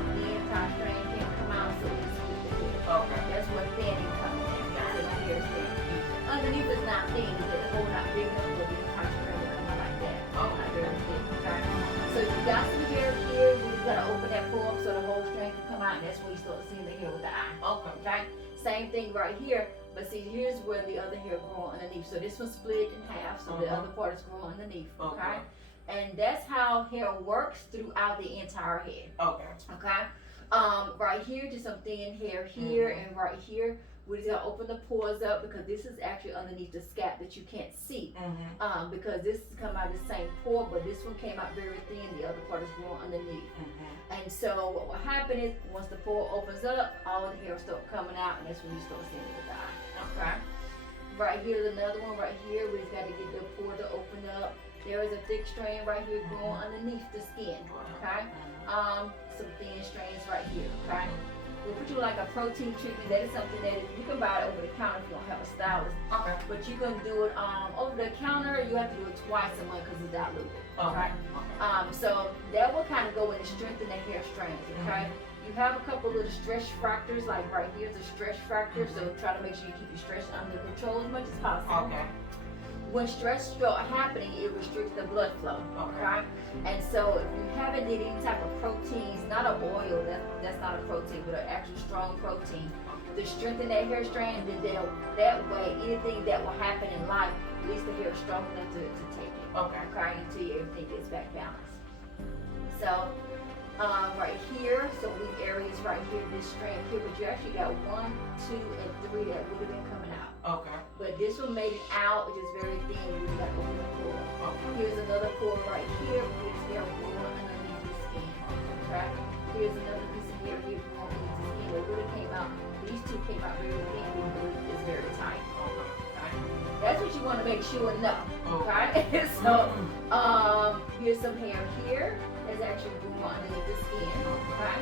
the entire strand can't come out, so we split the hair. Okay. That's where thinning comes in. So the hair is thin. Underneath is not thin, it's the whole not big enough for the entire strand to come out like that. Oh. Not very thin, okay? So you got some hair here, we just gotta open that pull up so the whole strand can come out, and that's when you start seeing the hair with the eye. Okay. Okay? Same thing right here, but see, here's where the other hair grows underneath. So this one's split in half, so the other part is growing underneath, okay? And that's how hair works throughout the entire head. Okay. Okay? Right here, just some thin hair here, and right here, we just gotta open the pores up because this is actually underneath the scalp that you can't see. Because this is come out of the same pore, but this one came out very thin, the other part is growing underneath. And so what will happen is once the pore opens up, all the hair will start coming out, and that's when you start seeing it with the eye. Okay? Right here's another one right here. We just gotta get the pore to open up. There is a thick strand right here growing underneath the skin. Okay? Some thin strands right here. Okay? We'll put you like a protein treatment. That is something that you can buy it over the counter if you don't have a stylist. Okay. But you can do it over the counter. You have to do it twice a month because it's diluted. Okay. So that will kind of go in and strengthen the hair strands. Okay. You have a couple little stretch fractors, like right here's a stretch fracture. So try to make sure you keep your stretch under control as much as possible. Okay. When stress starts happening, it restricts the blood flow. Okay. And so if you haven't did any type of proteins, not an oil, that's not a protein, but an actual strong protein, to strengthen that hair strand, then that way anything that will happen in life, at least the hair is strong enough to take it. Okay. Okay, until everything gets back balanced. So right here, so weak areas right here, this strand here, but you actually got 1, 2, and 3 that would have been coming out. Okay. But this one made it out, which is very thin. We got to open the pore. Okay. Here's another pore right here. Here's hair growing underneath the skin. Okay. Here's another piece of hair here growing underneath the skin. It really came out. These two came out very thin because it's very tight. Okay. That's what you want to make sure know. Okay. So here's some hair here that's actually growing underneath the skin. Okay.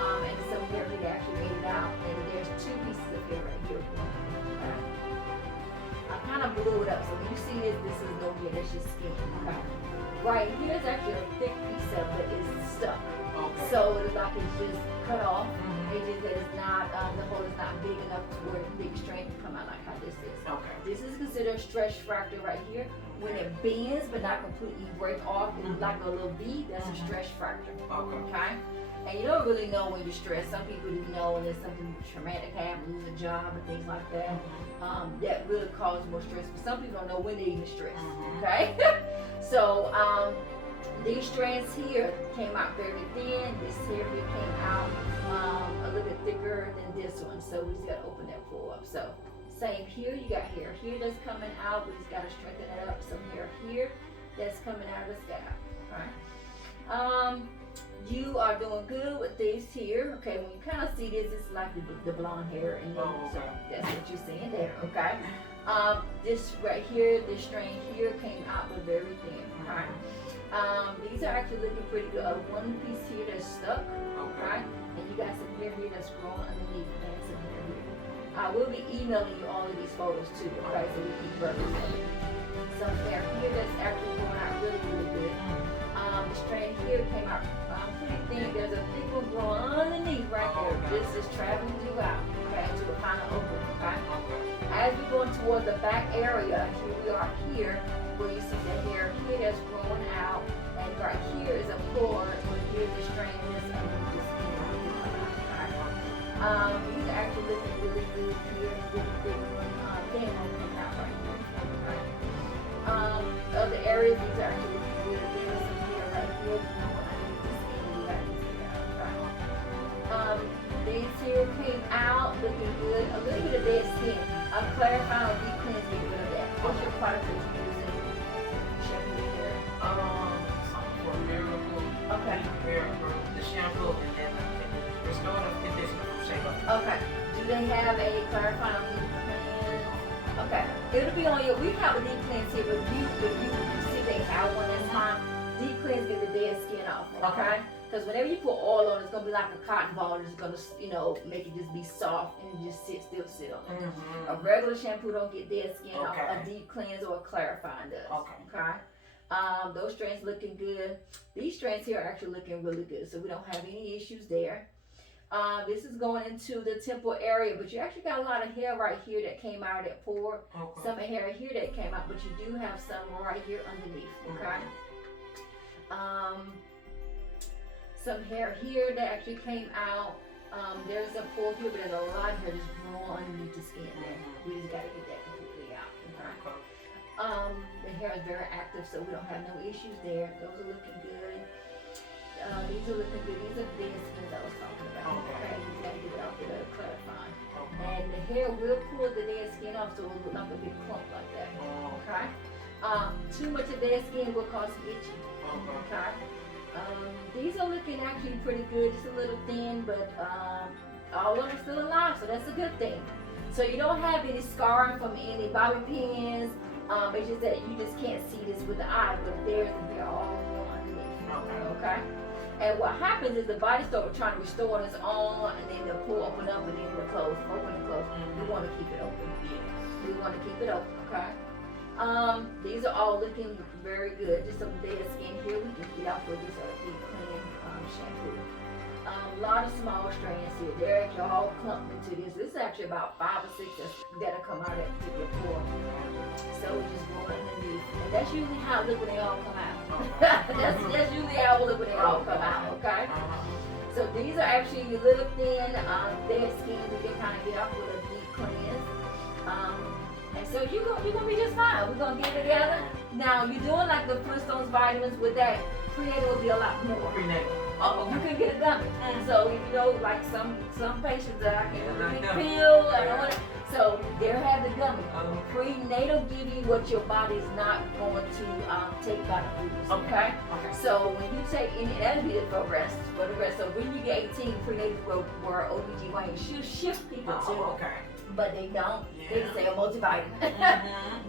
And some hair here that actually made it out. And there's 2 pieces of hair right here. Okay. I kind of blew it up, so when you see this, this is no hair, that's just skin. Okay. Right here is actually a thick piece of it is stuck. Okay. So it's like it's just cut off. It's just that it's not, the hole is not big enough to where the big strand can come out like how this is. Okay. This is considered a stretch fracture right here. When it bends but not completely break off, it's like a little V, that's a stretch fracture. Okay. And you don't really know when you're stressed. Some people do know when there's something traumatic happen, lose a job and things like that. That really causes more stress. But some people don't know when they're even stressed. Okay? So these strands here came out very thin. This hair here came out a little bit thicker than this one. So we just gotta open that pull up. So same here, you got hair here that's coming out. We just gotta strengthen it up. Some hair here that's coming out of the scalp. Okay? You are doing good with this here. Okay, when you kind of see this, it's like the blonde hair, and so that's what you're seeing there. Okay, this right here, this strand here came out but very thin. Okay, these are actually looking pretty good. One piece here that's stuck. Okay, and you got some hair here that's growing underneath, and some hair here. I will be emailing you all of these photos too. Okay, so we keep records of it. Some hair here that's actually growing out really, really good. The strand here came out pretty thin. There's a thick one growing underneath right there. This is traveling throughout, okay, to a kind of open, okay? As we're going toward the back area, here we are here, where you see the hair here that's growing out, and right here is a pore, where here's the strand that's underneath the skin. Okay? These are actually looking really good here, really big one. Thin one coming out right here. Okay? Other areas, these are actually looking good. There's some hair right here. These here came out looking good. A little bit of dead skin. I'm clarifying on deep cleanse, get rid of that. What's your product that you're using? Shampoo your hair? Something for Miracle. Okay. Miracle, the shampoo, and then the restorative conditioner from Shea Butter. Okay. Do they have a clarifying on deep cleanse? Okay. It'll be on your, we have a deep cleanse here, but you see they have one this time. Deep cleanse get the dead skin off, okay? Because whenever you put oil on, it's gonna be like a cotton ball. It's gonna, make it just be soft and just sit on it. A regular shampoo don't get dead skin off. A deep cleanse or a clarifying does. Okay. Those strands looking good. These strands here are actually looking really good, so we don't have any issues there. This is going into the temple area, but you actually got a lot of hair right here that came out of that pore. Okay. Some hair here that came out, but you do have some right here underneath, okay? Some hair here that actually came out. There's a pore here, but there's a lot of hair just growing underneath the skin there. We just gotta get that completely out, okay? The hair is very active, so we don't have no issues there. Those are looking good. These are looking good. These are the dead skins I was talking about. Okay, you gotta get it off to clarify. And the hair will pull the dead skin off, so it will look like a big clump like that. Okay. Too much of dead skin will cause itching. Okay. These are looking actually pretty good. Just a little thin, but all of them are still alive, so that's a good thing. So you don't have any scarring from any bobby pins. It's just that you just can't see this with the eye, but there's the hair all underneath. Okay. And what happens is the body starts trying to restore on its own, and then the pore open up, and then the close, open and close. We want to keep it open. We want to keep it open. Okay. These are all looking very good. Just some dead skin here. We can get out with this deep clean shampoo. A lot of small strands here. They're actually all clumped into this. This is actually about 5 or 6 that'll come out of that particular pore. So we just go underneath. And that's usually how it look when they all come out. that's usually how it look when they all come out, okay? So these are actually a little thin, dead skin. We can kind of get off with a deep cleanse. And so you're gonna be just fine. We're gonna get it together. Now you're doing like the Flintstones vitamins with that. Prenatal will be a lot more. You can get a gummy. And so if you know, like some patients that I can get a pill, I don't want to. So there have the gummy. Prenatal give you what your body is not going to take by the foods. Okay. So when you take any, that'll be it for the rest. So when you get 18, prenatal where OBGYN should shift people to. But they don't. They say a multivitamin.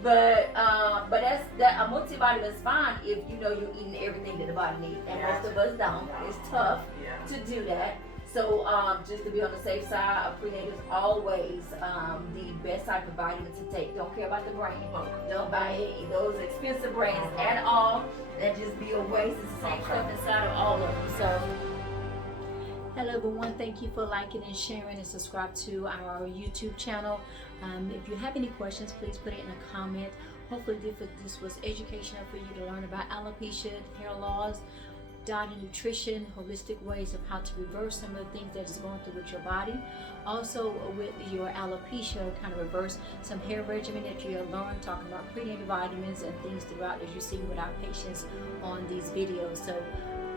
But a multivitamin is fine if you know you're eating everything that the body needs, and most of us don't. It's tough to do that. So just to be on the safe side, a prenatal is always the best type of vitamin to take. Don't care about the brand. Don't buy those expensive brands at all. That just be a waste. It's the same stuff inside of all of them. So. Hello everyone, thank you for liking and sharing and subscribe to our YouTube channel. If you have any questions, please put it in a comment. Hopefully this was educational for you to learn about alopecia, hair loss, diet and nutrition, holistic ways of how to reverse some of the things that is going through with your body. Also with your alopecia, kind of reverse some hair regimen that you have learned, talking about prenatal vitamins and things throughout as you see with our patients on these videos. So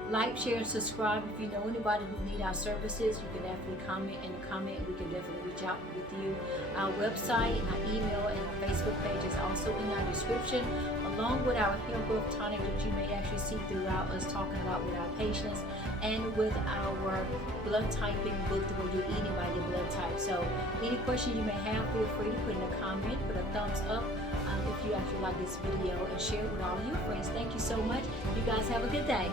like, share, and subscribe. If you know anybody who need our services, you can definitely comment in the comment, and we can definitely reach out with you. Our website and our email and our Facebook page is also in our description, along with our hair growth tonic that you may actually see throughout us talking about with our patients, and with our blood typing book where you're eating by your blood type. So any question you may have, feel free to put in a comment, put a thumbs up if you actually like this video, and share it with all of your friends. Thank you so much. You guys have a good day.